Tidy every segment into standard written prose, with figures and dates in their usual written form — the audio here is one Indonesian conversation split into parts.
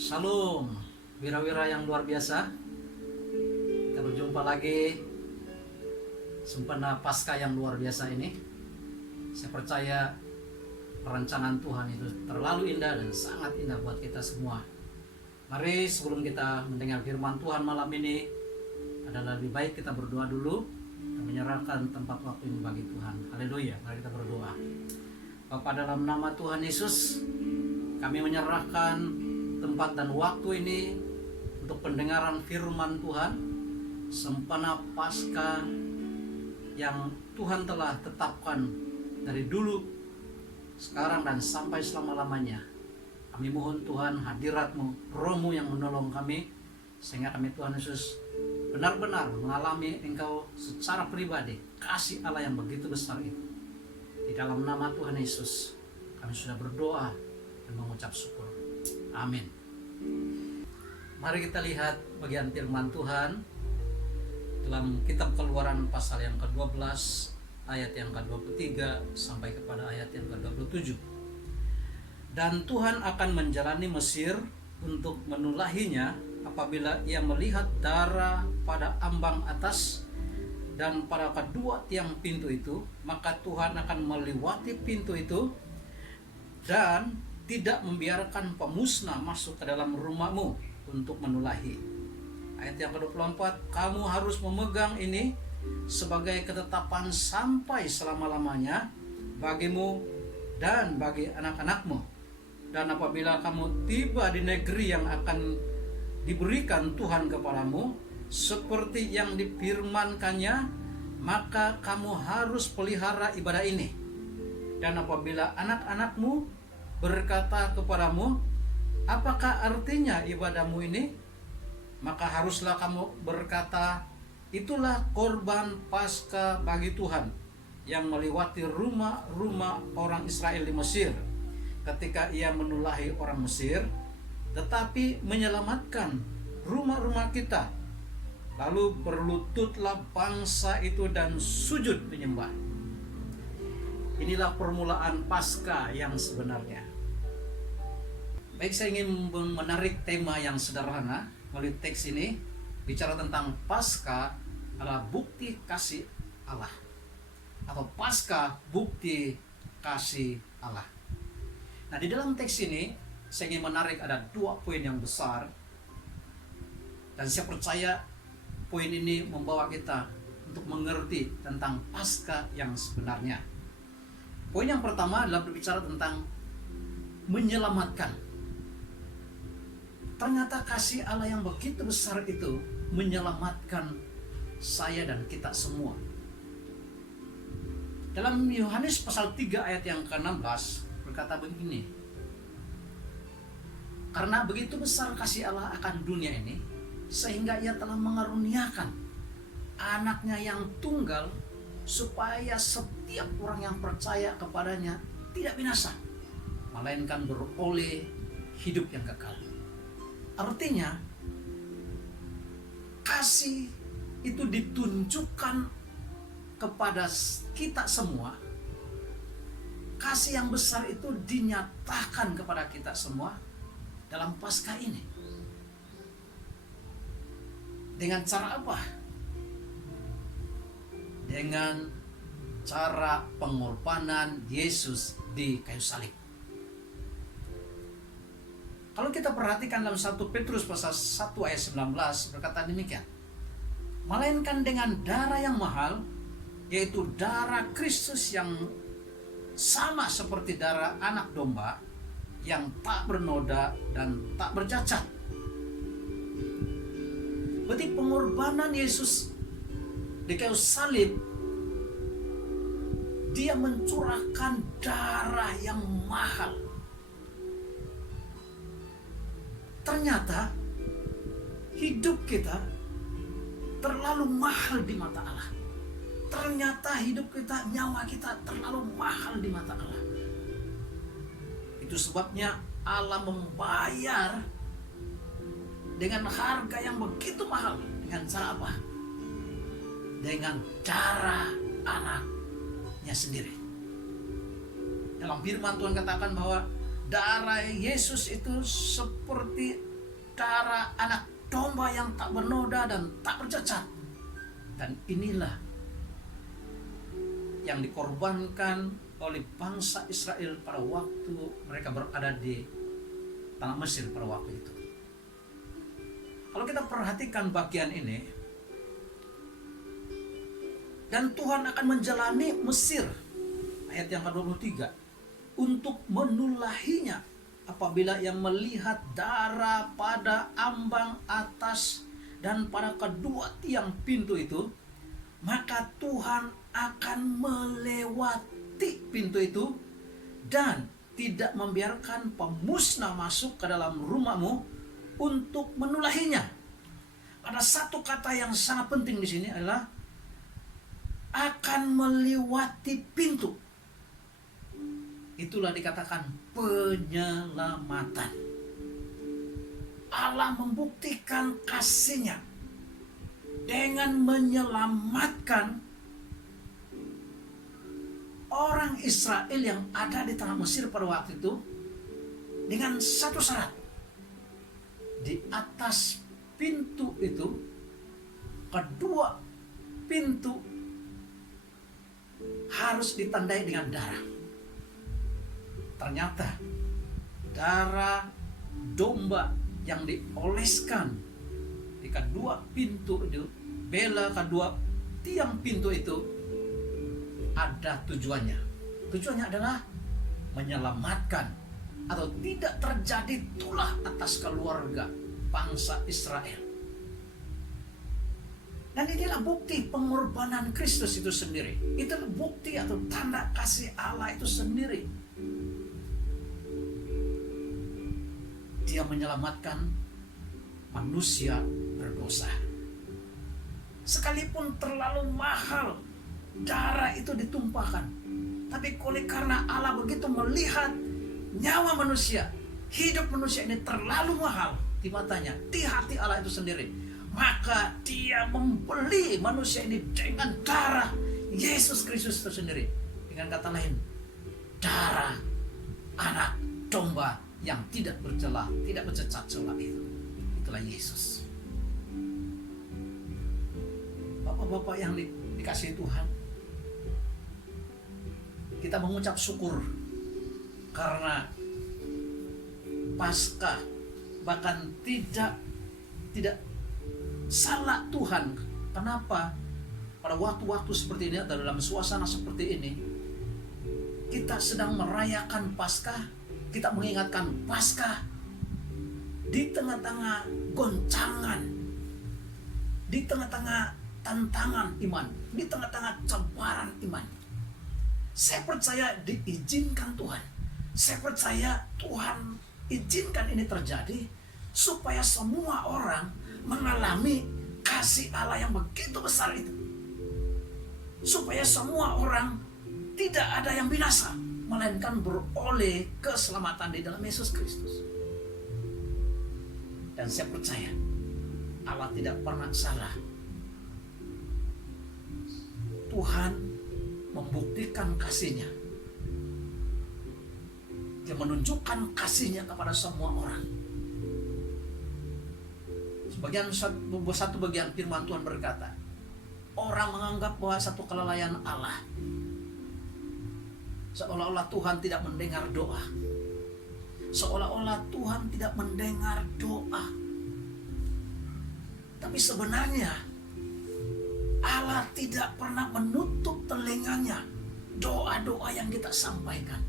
Salam, wira-wira yang luar biasa. Kita berjumpa lagi sempena Paskah yang luar biasa ini. Saya percaya perencanaan Tuhan itu terlalu indah dan sangat indah buat kita semua. Mari sebelum kita mendengar firman Tuhan malam ini, adalah lebih baik kita berdoa dulu dan menyerahkan tempat waktu ini bagi Tuhan. Haleluya, mari kita berdoa. Bapa, dalam nama Tuhan Yesus, kami menyerahkan tempat dan waktu ini untuk pendengaran firman Tuhan sempena Paskah yang Tuhan telah tetapkan dari dulu, sekarang dan sampai selama-lamanya. Kami mohon Tuhan hadirat-Mu, Roh-Mu yang menolong kami, sehingga kami Tuhan Yesus benar-benar mengalami Engkau secara pribadi, kasih Allah yang begitu besar itu. Di dalam nama Tuhan Yesus kami sudah berdoa dan mengucap syukur. Amin. Mari kita lihat bagian firman Tuhan dalam kitab Keluaran pasal yang ke-12 ayat yang ke-23 sampai kepada ayat yang ke-27. Dan Tuhan akan menjalani Mesir untuk menulahinya apabila ia melihat darah pada ambang atas dan pada kedua tiang pintu itu, maka Tuhan akan melewati pintu itu dan tidak membiarkan pemusnah masuk ke dalam rumahmu untuk menulahi. Ayat yang ke-24, kamu harus memegang ini sebagai ketetapan sampai selama-lamanya bagimu dan bagi anak-anakmu. Dan apabila kamu tiba di negeri yang akan diberikan Tuhan kepadamu seperti yang difirmankannya, maka kamu harus pelihara ibadah ini. Dan apabila anak-anakmu berkata kepadamu, apakah artinya ibadahmu ini? Maka haruslah kamu berkata, itulah korban Paskah bagi Tuhan yang melewati rumah-rumah orang Israel di Mesir ketika ia menulahi orang Mesir, tetapi menyelamatkan rumah-rumah kita. Lalu berlututlah bangsa itu dan sujud menyembah. Inilah permulaan Paskah yang sebenarnya. Baik, saya ingin menarik tema yang sederhana melalui teks ini, bicara tentang Paskah adalah bukti kasih Allah, atau Paskah bukti kasih Allah. Nah, di dalam teks ini saya ingin menarik ada dua poin yang besar, dan saya percaya poin ini membawa kita untuk mengerti tentang Paskah yang sebenarnya. Poin yang pertama adalah berbicara tentang menyelamatkan. Ternyata kasih Allah yang begitu besar itu menyelamatkan saya dan kita semua. Dalam Yohanes pasal 3 ayat yang ke-16 berkata begini, karena begitu besar kasih Allah akan dunia ini, sehingga ia telah mengaruniakan anaknya yang tunggal, supaya setiap orang yang percaya kepadanya tidak binasa, melainkan beroleh hidup yang kekal. Artinya, kasih itu ditunjukkan kepada kita semua. Kasih yang besar itu dinyatakan kepada kita semua dalam Paskah ini. Dengan cara apa? Dengan cara pengorbanan Yesus di kayu salib. Kalau kita perhatikan dalam 1 Petrus pasal 1 ayat 19 berkata demikian, melainkan dengan darah yang mahal, yaitu darah Kristus yang sama seperti darah anak domba yang tak bernoda dan tak bercacat. Berarti pengorbanan Yesus di kayu salib, dia mencurahkan darah yang mahal. Ternyata hidup kita terlalu mahal di mata Allah. Ternyata hidup kita, nyawa kita terlalu mahal di mata Allah. Itu sebabnya Allah membayar dengan harga yang begitu mahal. Dengan cara apa? Dengan darah anaknya sendiri. Dalam firman Tuhan katakan bahwa darah Yesus itu seperti darah anak domba yang tak bernoda dan tak bercacat. Dan inilah yang dikorbankan oleh bangsa Israel pada waktu mereka berada di tanah Mesir pada waktu itu. Kalau kita perhatikan bagian ini, dan Tuhan akan menjalani Mesir, ayat yang ke-23, untuk menulahinya apabila yang melihat darah pada ambang atas dan pada kedua tiang pintu itu, maka Tuhan akan melewati pintu itu dan tidak membiarkan pemusnah masuk ke dalam rumahmu untuk menulahinya. Ada satu kata yang sangat penting di sini adalah akan melewati pintu. Itulah dikatakan penyelamatan. Allah membuktikan kasih-Nya dengan menyelamatkan orang Israel yang ada di tanah Mesir pada waktu itu dengan satu syarat. Di atas pintu itu, kedua pintu harus ditandai dengan darah. Ternyata darah domba yang dioleskan di kedua pintu itu, bela kedua tiang pintu itu, ada tujuannya. Tujuannya adalah menyelamatkan atau tidak terjadi tulah atas keluarga bangsa Israel. Dan inilah bukti pengorbanan Kristus itu sendiri. Itu bukti atau tanda kasih Allah itu sendiri. Dia menyelamatkan manusia berdosa. Sekalipun terlalu mahal darah itu ditumpahkan, tapi oleh karena Allah begitu melihat nyawa manusia, hidup manusia ini terlalu mahal di matanya, di hati Allah itu sendiri, maka Dia membeli manusia ini dengan darah Yesus Kristus itu sendiri. Dengan kata lain, darah anak domba yang tidak bercela, tidak bercacat celah itu. Itulah Yesus. Bapak-bapak yang dikasihi Tuhan, kita mengucap syukur karena Paskah bahkan tidak salah Tuhan. Kenapa pada waktu-waktu seperti ini atau dalam suasana seperti ini kita sedang merayakan Paskah, kita mengingatkan Paskah di tengah-tengah goncangan, di tengah-tengah tantangan iman, di tengah-tengah cabaran iman. Saya percaya diizinkan Tuhan. Saya percaya Tuhan izinkan ini terjadi supaya semua orang mengalami kasih Allah yang begitu besar itu. Supaya semua orang tidak ada yang binasa, melainkan beroleh keselamatan di dalam Yesus Kristus. Dan saya percaya Allah tidak pernah salah. Tuhan membuktikan kasih-Nya. Dia menunjukkan kasih-Nya kepada semua orang. Satu bagian firman Tuhan berkata, orang menganggap bahwa satu kelalaian Allah, seolah-olah Tuhan tidak mendengar doa. Seolah-olah Tuhan tidak mendengar doa. Tapi sebenarnya Allah tidak pernah menutup telinganya doa-doa yang kita sampaikan.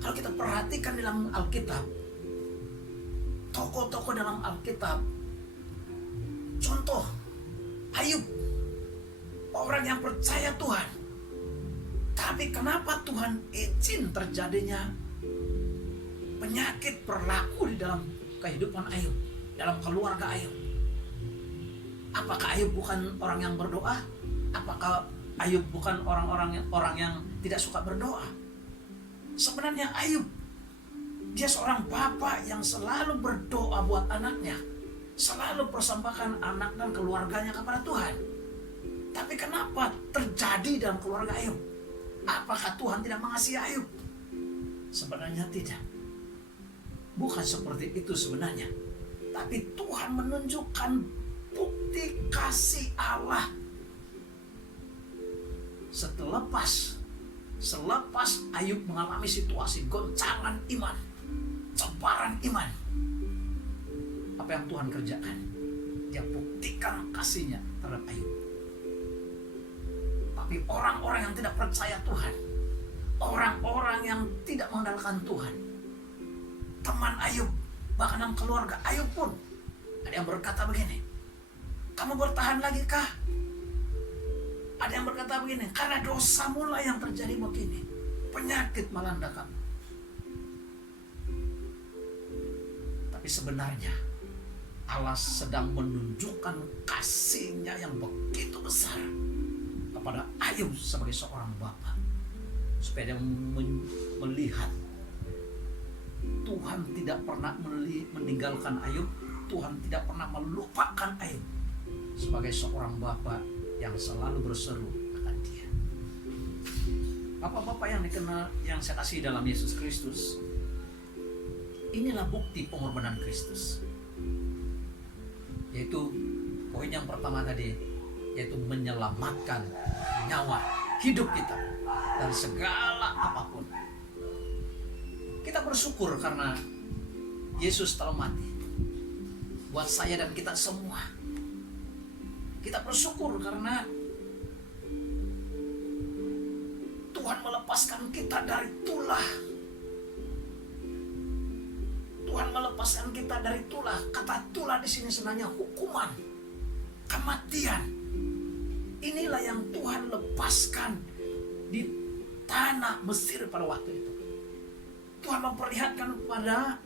Kalau kita perhatikan dalam Alkitab, tokoh-tokoh dalam Alkitab, contoh Ayub, orang yang percaya Tuhan. Tapi kenapa Tuhan izin terjadinya penyakit berlaku di dalam kehidupan Ayub, dalam keluarga Ayub? Apakah Ayub bukan orang yang berdoa? Apakah Ayub bukan orang yang tidak suka berdoa? Sebenarnya Ayub, dia seorang bapak yang selalu berdoa buat anaknya, selalu persembahkan anak dan keluarganya kepada Tuhan. Tapi kenapa terjadi dalam keluarga Ayub? Apakah Tuhan tidak mengasihi Ayub? Sebenarnya tidak. Bukan seperti itu sebenarnya. Tapi Tuhan menunjukkan bukti kasih Allah. Selepas Ayub mengalami situasi goncangan iman, cebaran iman, apa yang Tuhan kerjakan? Dia buktikan kasih-Nya terhadap Ayub. Tapi orang-orang yang tidak percaya Tuhan, orang-orang yang tidak mengandalkan Tuhan, teman Ayub, bahkan yang keluarga Ayub pun, ada yang berkata begini, kamu bertahan lagi kah? Ada yang berkata begini, karena dosa mulai yang terjadi begini, penyakit melanda kamu. Tapi sebenarnya Allah sedang menunjukkan kasih-Nya yang begitu besar kepada Ayub sebagai seorang bapa, supaya dia melihat Tuhan tidak pernah meninggalkan Ayub, Tuhan tidak pernah melupakan Ayub sebagai seorang bapa yang selalu berseru akan dia. Bapak-bapak yang dikenal, yang saya kasih dalam Yesus Kristus, inilah bukti pengorbanan Kristus. Yaitu poin yang pertama tadi, yaitu menyelamatkan nyawa hidup kita dari segala apapun. Kita bersyukur karena Yesus telah mati buat saya dan kita semua. Kita bersyukur karena Tuhan melepaskan kita dari tulah. Tuhan melepaskan kita dari tulah. Kata tulah di sini sebenarnya hukuman, kematian. Inilah yang Tuhan lepaskan di tanah Mesir pada waktu itu. Tuhan memperlihatkan kepada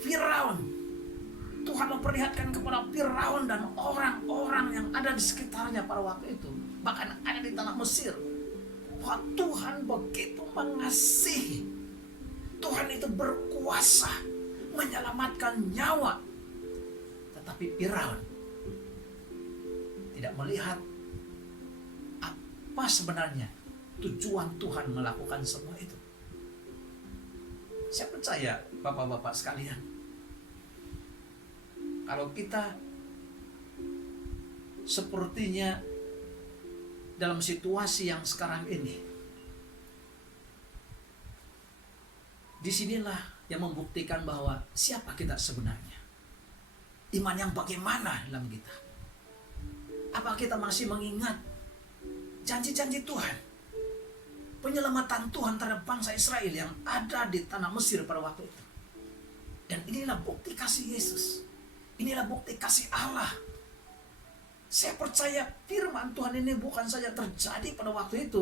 Firaun. Tuhan memperlihatkan kepada Firaun dan orang-orang yang ada di sekitarnya pada waktu itu, bahkan ada di tanah Mesir, bahwa Tuhan begitu mengasihi. Tuhan itu berkuasa menyelamatkan nyawa. Tetapi Firaun tidak melihat apa sebenarnya tujuan Tuhan melakukan semua itu. Saya percaya bapak-bapak sekalian, kalau kita sepertinya dalam situasi yang sekarang ini, disinilah yang membuktikan bahwa siapa kita sebenarnya. Iman yang bagaimana dalam kita? Apa kita masih mengingat janji-janji Tuhan? Penyelamatan Tuhan terhadap bangsa Israel yang ada di tanah Mesir pada waktu itu. Dan inilah bukti kasih Yesus. Inilah bukti kasih Allah. Saya percaya firman Tuhan ini bukan saja terjadi pada waktu itu,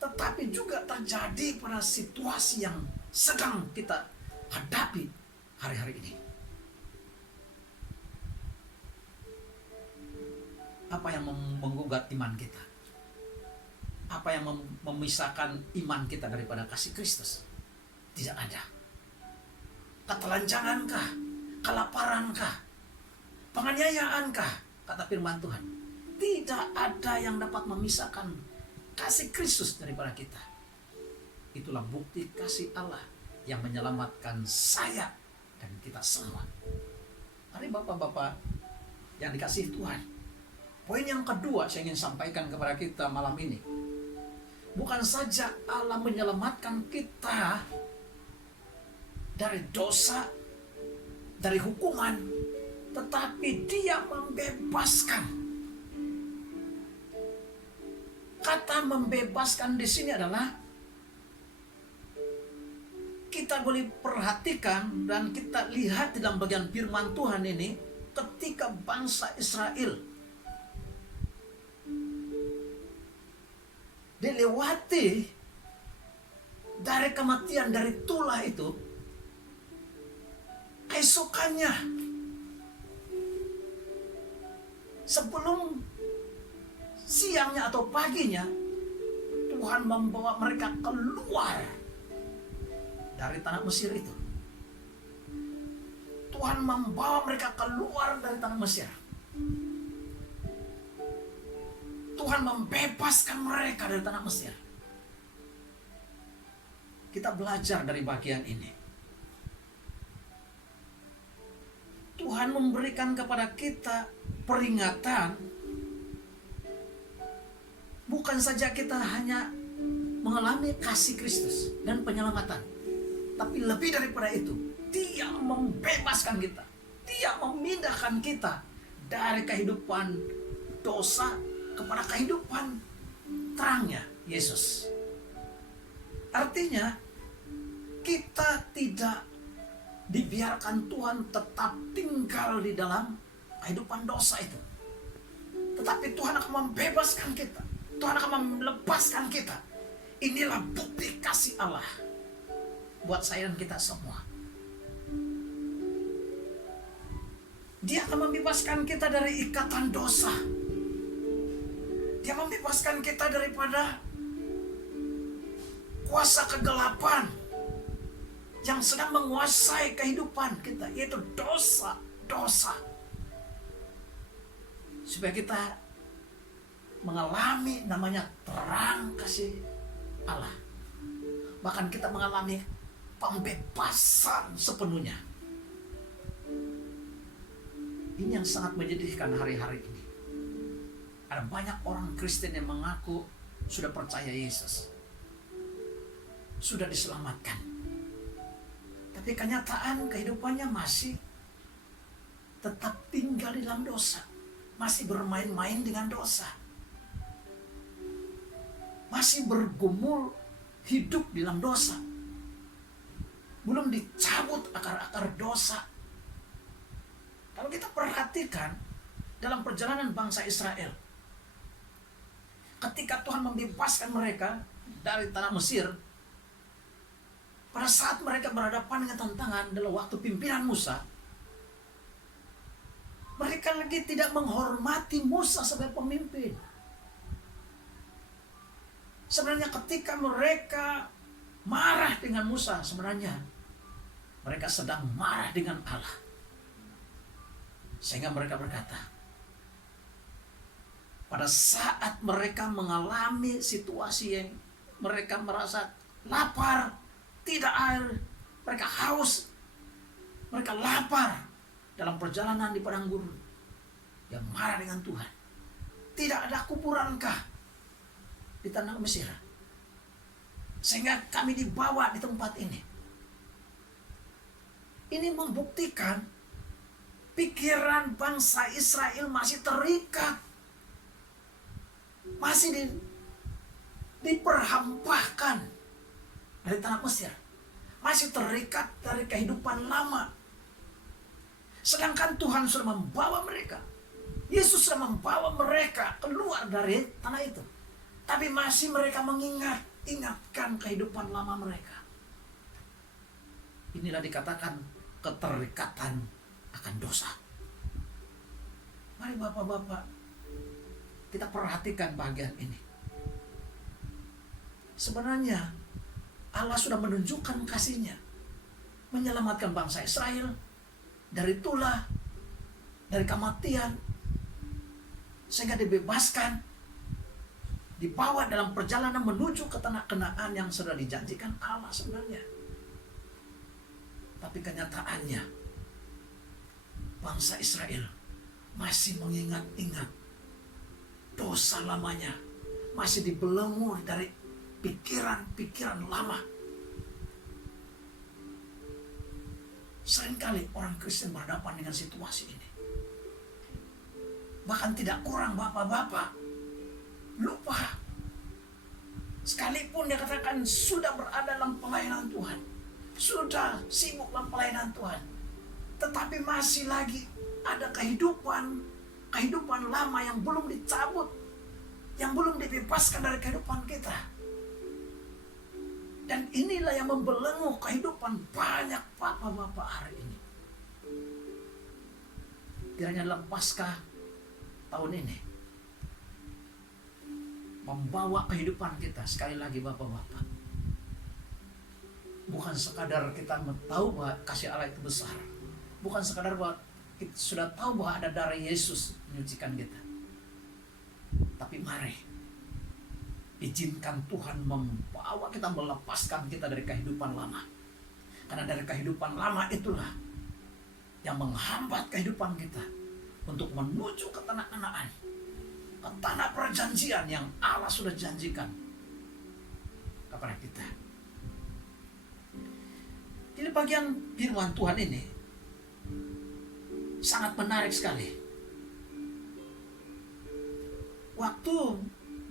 tetapi juga terjadi pada situasi yang sedang kita hadapi hari-hari ini. Apa yang menggugat iman kita? Apa yang memisahkan iman kita daripada kasih Kristus? Tidak ada. Ketelanjangankah? Kelaparankah? Penganiayaankah? Kata firman Tuhan. Tidak ada yang dapat memisahkan kasih Kristus daripada kita. Itulah bukti kasih Allah yang menyelamatkan saya dan kita semua. Mari bapak-bapak yang dikasihi Tuhan, poin yang kedua saya ingin sampaikan kepada kita malam ini. Bukan saja Allah menyelamatkan kita dari dosa, dari hukuman, tetapi Dia membebaskan. Kata membebaskan di sini adalah kita boleh perhatikan dan kita lihat di dalam bagian firman Tuhan ini, ketika bangsa Israel dilewati dari kematian, dari tulah itu, keesokannya sebelum siangnya atau paginya, Tuhan membawa mereka keluar dari tanah Mesir itu. Tuhan membawa mereka keluar dari tanah Mesir. Tuhan membebaskan mereka dari tanah Mesir. Kita belajar dari bagian ini. Tuhan memberikan kepada kita peringatan, bukan saja kita hanya mengalami kasih Kristus dan penyelamatan, tapi lebih daripada itu, Dia membebaskan kita. Dia memindahkan kita dari kehidupan dosa kepada kehidupan terangnya Yesus. Artinya kita tidak dibiarkan Tuhan tetap tinggal di dalam kehidupan dosa itu, tetapi Tuhan akan membebaskan kita. Tuhan akan melepaskan kita. Inilah bukti kasih Allah buat saya dan kita semua. Dia akan membebaskan kita dari ikatan dosa. Dia membebaskan kita daripada kuasa kegelapan yang sedang menguasai kehidupan kita, yaitu dosa. Supaya kita mengalami namanya terang kasih Allah. Bahkan kita mengalami pembebasan sepenuhnya. Ini yang sangat menyedihkan hari-hari ini. Ada banyak orang Kristen yang mengaku sudah percaya Yesus, sudah diselamatkan, tapi kenyataan kehidupannya masih tetap tinggal di dalam dosa, masih bermain-main dengan dosa, masih bergumul hidup di dalam dosa, belum dicabut akar-akar dosa. Kalau kita perhatikan dalam perjalanan bangsa Israel, ketika Tuhan membebaskan mereka dari tanah Mesir, pada saat mereka berhadapan dengan tantangan dalam waktu pimpinan Musa, mereka lagi tidak menghormati Musa sebagai pemimpin. Sebenarnya ketika mereka marah dengan Musa, sebenarnya mereka sedang marah dengan Allah. Sehingga mereka berkata, pada saat mereka mengalami situasi yang mereka merasa lapar, tidak air, mereka haus, mereka lapar dalam perjalanan di padang gurun, yang marah dengan Tuhan. Tidak ada kuburankah di tanah Mesir, sehingga kami dibawa di tempat ini? Ini membuktikan pikiran bangsa Israel masih terikat, masih diperhampahkan dari tanah Mesir, masih terikat dari kehidupan lama. Sedangkan Tuhan sudah membawa mereka, Yesus sudah membawa mereka keluar dari tanah itu, tapi masih mereka ingatkan kehidupan lama mereka. Inilah dikatakan keterikatan akan dosa. Mari bapak-bapak, kita perhatikan bagian ini. Sebenarnya Allah sudah menunjukkan kasih-Nya, menyelamatkan bangsa Israel dari tulah, dari kematian, sehingga dibebaskan, dibawa dalam perjalanan menuju ke tanah Kanaan yang sudah dijanjikan Allah sebenarnya. Tapi kenyataannya, bangsa Israel masih mengingat-ingat dosa lamanya, masih dibelenggu dari pikiran-pikiran lama. Seringkali orang Kristen berhadapan dengan situasi ini. Bahkan tidak kurang bapak-bapak lupa. Sekalipun dia katakan sudah berada dalam pelayanan Tuhan, sudah sibuk dalam pelayanan Tuhan, tetapi masih lagi ada kehidupan lama yang belum dicabut, yang belum dibebaskan dari kehidupan kita. Dan inilah yang membelenggu kehidupan banyak bapak-bapak hari ini. Kiranya dalam Paskah tahun ini membawa kehidupan kita, sekali lagi bapak-bapak, bukan sekadar kita tahu bahwa kasih Allah itu besar, bukan sekadar bahwa kita sudah tahu bahwa ada darah Yesus menyucikan kita, tapi mari izinkan Tuhan membawa kita, melepaskan kita dari kehidupan lama. Karena dari kehidupan lama itulah yang menghambat kehidupan kita untuk menuju ke tanah Kanaan, ke tanah perjanjian yang Allah sudah janjikan kepada kita. Jadi bagian firman Tuhan ini sangat menarik sekali. Waktu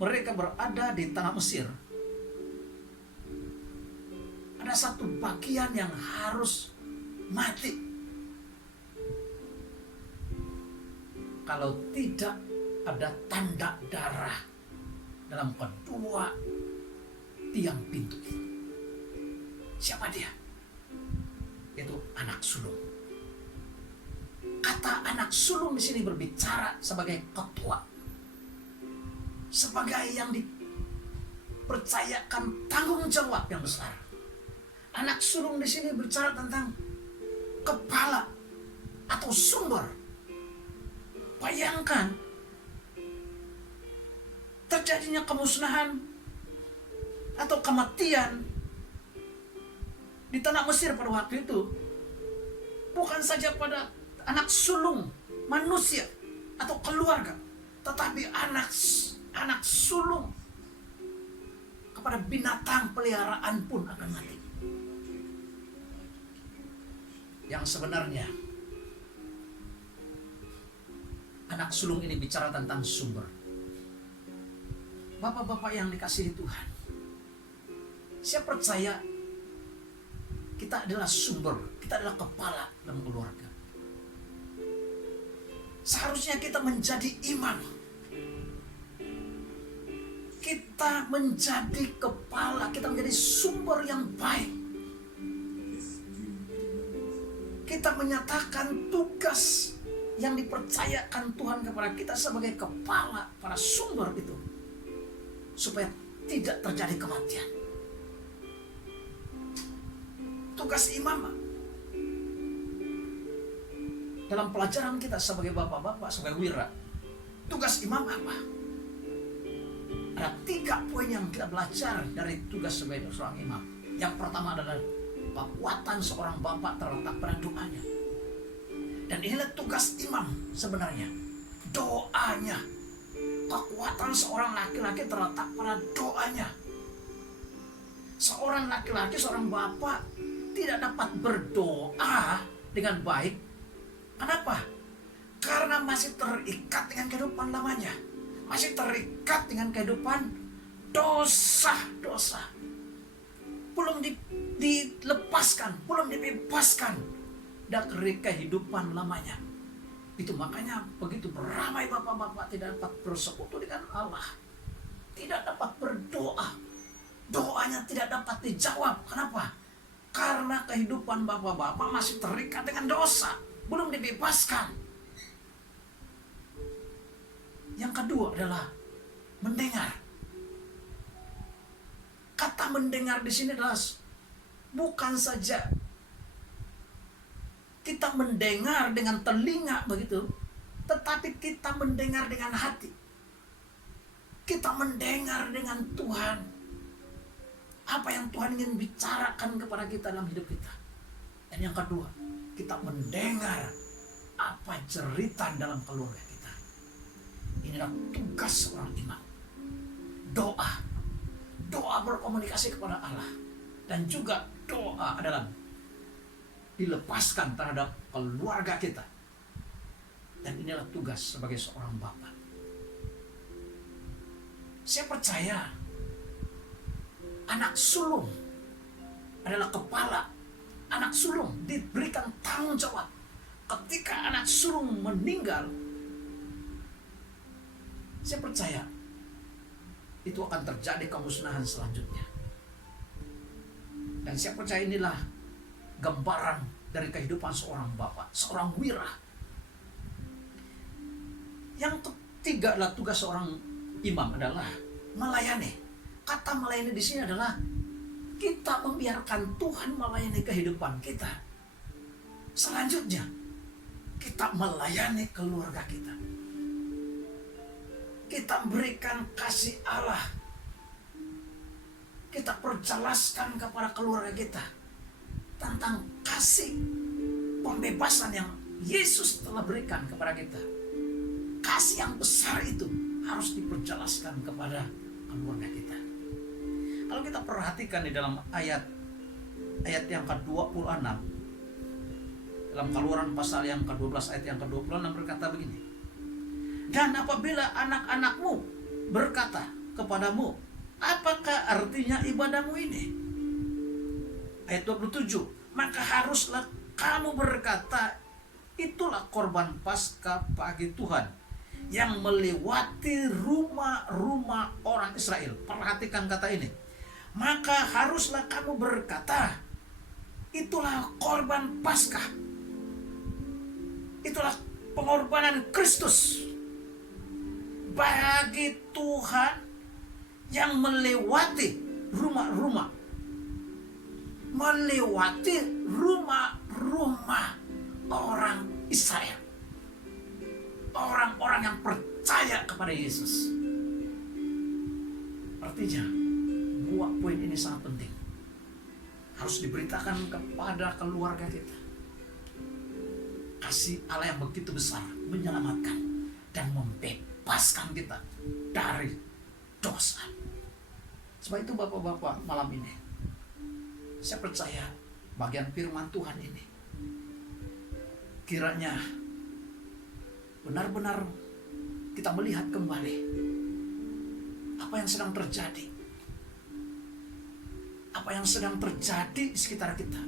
mereka berada di tanah Mesir, ada satu bagian yang harus mati. Kalau tidak ada tanda darah dalam kedua tiang pintu itu. Siapa dia? Itu anak sulung. Kata anak sulung di sini berbicara sebagai ketua, sebagai yang dipercayakan tanggung jawab yang besar. Anak sulung di sini bicara tentang kepala atau sumber. Bayangkan terjadinya kemusnahan atau kematian di tanah Mesir pada waktu itu, bukan saja pada anak sulung manusia atau keluarga, tetapi anak sulung kepada binatang peliharaan pun akan mati. Yang sebenarnya anak sulung ini bicara tentang sumber. Bapak-bapak yang dikasihi Tuhan, saya percaya kita adalah sumber, kita adalah kepala dalam keluarga. Seharusnya kita menjadi imam, kita menjadi kepala, kita menjadi sumber yang baik. Kita menyatakan tugas yang dipercayakan Tuhan kepada kita sebagai kepala para sumber itu, supaya tidak terjadi kematian. Tugas imam dalam pelajaran kita sebagai bapak-bapak, sebagai wira, tugas imam apa? Ada 3 poin yang kita belajar dari tugas sebagai seorang imam. Yang pertama adalah kekuatan seorang bapak terletak pada doanya. Dan inilah tugas imam sebenarnya, doanya. Kekuatan seorang laki-laki terletak pada doanya. Seorang laki-laki, seorang bapak tidak dapat berdoa dengan baik. Kenapa? Karena masih terikat dengan kehidupan lamanya, masih terikat dengan kehidupan dosa-dosa, belum dilepaskan, belum dibebaskan dari kehidupan lamanya. Itu makanya begitu beramai bapak-bapak tidak dapat bersekutu dengan Allah, tidak dapat berdoa, doanya tidak dapat dijawab. Kenapa? Karena kehidupan bapak-bapak masih terikat dengan dosa, belum dibebaskan. Yang kedua adalah mendengar. Kata mendengar di sini adalah bukan saja kita mendengar dengan telinga begitu, tetapi kita mendengar dengan hati. Kita mendengar dengan Tuhan. Apa yang Tuhan ingin bicarakan kepada kita dalam hidup kita. Dan yang kedua, kita mendengar apa cerita dalam keluarga kita. Inilah tugas seorang imam. Doa. Doa berkomunikasi kepada Allah. Dan juga doa adalah dilepaskan terhadap keluarga kita. Dan inilah tugas sebagai seorang bapak. Saya percaya anak sulung adalah kepala. Anak sulung diberikan tanggung jawab. Ketika anak sulung meninggal, saya percaya itu akan terjadi kemusnahan selanjutnya. Dan saya percaya inilah gambaran dari kehidupan seorang bapak, seorang wira. Yang ketiga adalah tugas seorang imam adalah melayani. Kata melayani di sini adalah kita membiarkan Tuhan melayani kehidupan kita. Selanjutnya, kita melayani keluarga kita. Kita berikan kasih Allah. Kita perjelaskan kepada keluarga kita tentang kasih pembebasan yang Yesus telah berikan kepada kita. Kasih yang besar itu harus diperjelaskan kepada keluarga kita. Kalau kita perhatikan di dalam ayat yang ke-26, dalam Keluaran pasal yang ke-12 ayat yang ke-26 berkata begini. Dan apabila anak-anakmu berkata kepadamu, apakah artinya ibadahmu ini? Ayat 27, maka haruslah kamu berkata, itulah korban Paskah bagi Tuhan yang melewati rumah-rumah orang Israel. Perhatikan kata ini. Maka haruslah kamu berkata, itulah korban Paskah. Itulah pengorbanan Kristus bagi Tuhan yang melewati rumah-rumah. Melewati rumah-rumah orang Israel. Orang-orang yang percaya kepada Yesus. Artinya, dua poin ini sangat penting. Harus diberitakan kepada keluarga kita. Kasih Allah yang begitu besar menyelamatkan dan membebaskan kita dari dosa. Sebab itu Bapak-bapak, malam ini saya percaya bagian firman Tuhan ini kiranya benar-benar kita melihat kembali apa yang sedang terjadi. Apa yang sedang terjadi di sekitar kita.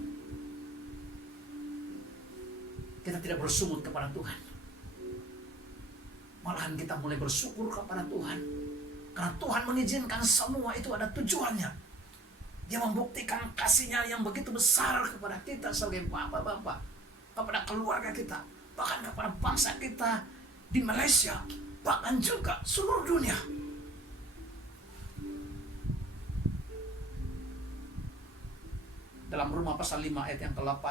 Kita tidak bersungut kepada Tuhan. Malahan kita mulai bersyukur kepada Tuhan. Karena Tuhan mengizinkan semua itu ada tujuannya. Dia membuktikan kasih-Nya yang begitu besar kepada kita sebagai bapak-bapak, kepada keluarga kita, bahkan kepada bangsa kita di Malaysia, bahkan juga seluruh dunia. Dalam Roma pasal 5 ayat yang ke-8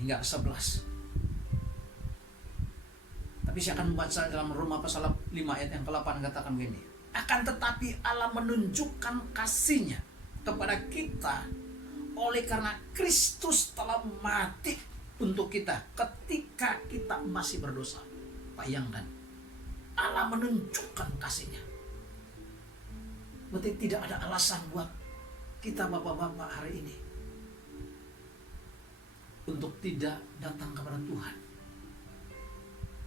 hingga 11. Tapi saya akan membaca dalam Roma pasal 5 ayat yang ke-8 katakan begini. Akan tetapi Allah menunjukkan kasih-Nya kepada kita oleh karena Kristus telah mati untuk kita ketika kita masih berdosa. Bayangkan, Allah menunjukkan kasih-Nya. Berarti tidak ada alasan buat kita bapak-bapak hari ini untuk tidak datang kepada Tuhan.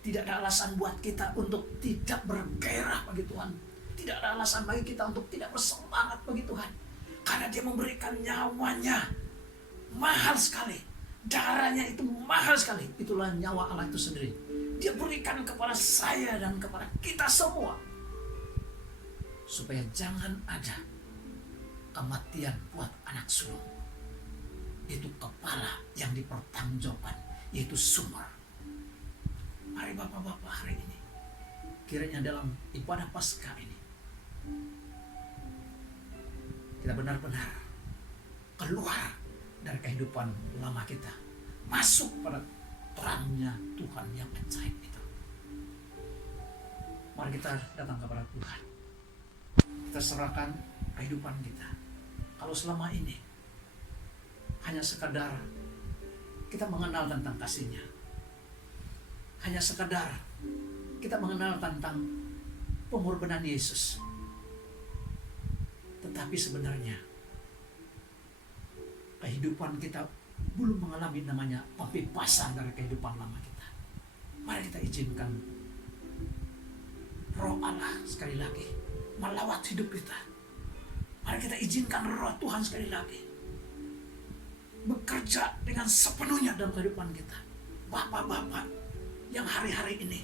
Tidak ada alasan buat kita untuk tidak bergairah bagi Tuhan. Tidak ada alasan bagi kita untuk tidak bersemangat bagi Tuhan. Karena Dia memberikan nyawanya mahal sekali. Darahnya itu mahal sekali. Itulah nyawa Allah itu sendiri. Dia berikan kepada saya dan kepada kita semua. Supaya jangan ada kematian buat anak sulung. Itu kepala yang dipertanggungjawabkan, yaitu sumber. Mari bapak-bapak hari ini, kiranya dalam ibadah Paskah ini kita benar-benar keluar dari kehidupan lama kita, masuk pada terangnya Tuhan yang ajaib itu. Mari kita datang kepada Tuhan. Kita serahkan kehidupan kita. Kalau selama ini hanya sekadar kita mengenal tentang kasih-Nya, hanya sekadar kita mengenal tentang pengorbanan Yesus, tetapi sebenarnya kehidupan kita belum mengalami namanya pembebasan dari kehidupan lama kita. Mari kita izinkan Roh Allah sekali lagi melawat hidup kita. Mari kita izinkan Roh Tuhan sekali lagi bekerja dengan sepenuhnya dalam kehidupan kita. Bapak-bapak yang hari-hari ini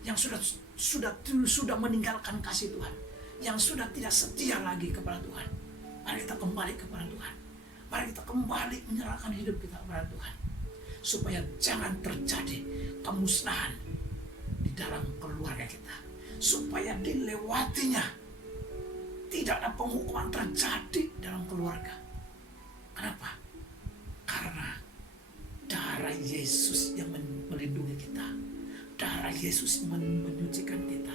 yang sudah meninggalkan kasih Tuhan, yang sudah tidak setia lagi kepada Tuhan, mari kita kembali kepada Tuhan. Mari kita kembali menyerahkan hidup kita kepada Tuhan, supaya jangan terjadi kemusnahan di dalam keluarga kita, supaya dilewatinya tidak ada penghukuman terjadi dalam keluarga. Kenapa? Karena darah Yesus yang melindungi kita, darah Yesus yang menyucikan kita,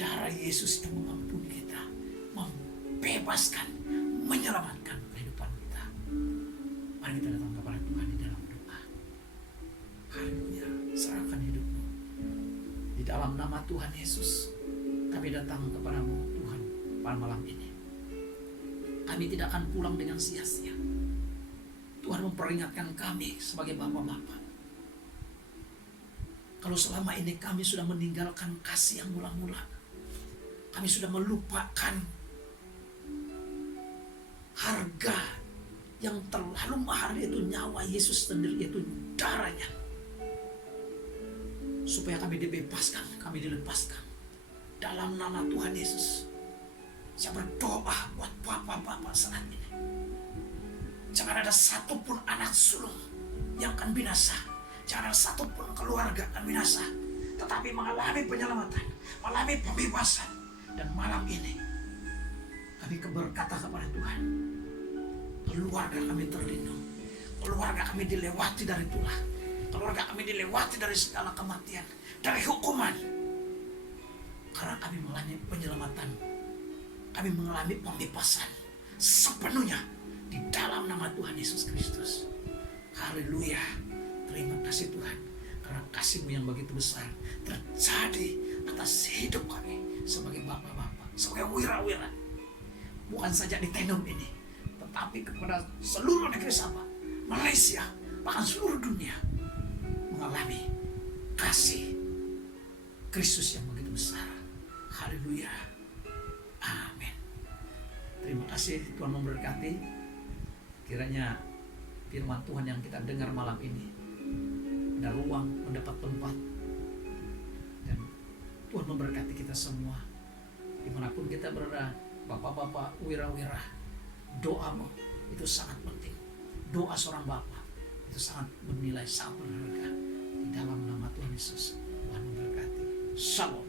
darah Yesus yang mengampuni kita, membebaskan, menyelamatkan kehidupan kita. Mari kita datang kepada Tuhan di dalam doa. dalam nama Tuhan Yesus, kami datang kepadamu Tuhan pada malam ini. Kami tidak akan pulang dengan sia-sia. Tuhan memperingatkan kami sebagai bapak-bapak. Kalau selama ini kami sudah meninggalkan kasih yang mula-mula, kami sudah melupakan harga yang terlalu mahal, yaitu nyawa Yesus sendiri, yaitu darahnya, supaya kami dibebaskan, kami dilepaskan dalam nama Tuhan Yesus. Saya berdoa buat bapak-bapak saat ini, jangan ada satupun anak sulung yang akan binasa, jangan ada satupun keluarga akan binasa, tetapi mengalami penyelamatan, mengalami pembebasan. Dan malam ini kami berkata kepada Tuhan, keluarga kami terlindung, keluarga kami dilewati dari tulah, keluarga kami dilewati dari segala kematian, dari hukuman, karena kami mengalami penyelamatan, kami mengalami pembebasan sepenuhnya di dalam nama Tuhan Yesus Kristus. Haleluya. Terima kasih Tuhan, karena kasih-Mu yang begitu besar terjadi atas hidup kami sebagai bapak-bapak, sebagai wira-wira, bukan saja di Tenom ini, tetapi kepada seluruh negeri Sabah, Malaysia, bahkan seluruh dunia mengalami kasih Kristus yang begitu besar. Haleluya. Amin. Terima kasih, Tuhan memberkati. Kiranya firman Tuhan yang kita dengar malam ini ada ruang, mendapat tempat, dan Tuhan memberkati kita semua dimanapun kita berada. Bapak-bapak, wira-wira, doamu itu sangat penting. Doa seorang bapak itu sangat bernilai, sangat berharga. Di dalam nama Tuhan Yesus, Tuhan memberkati. Shalom.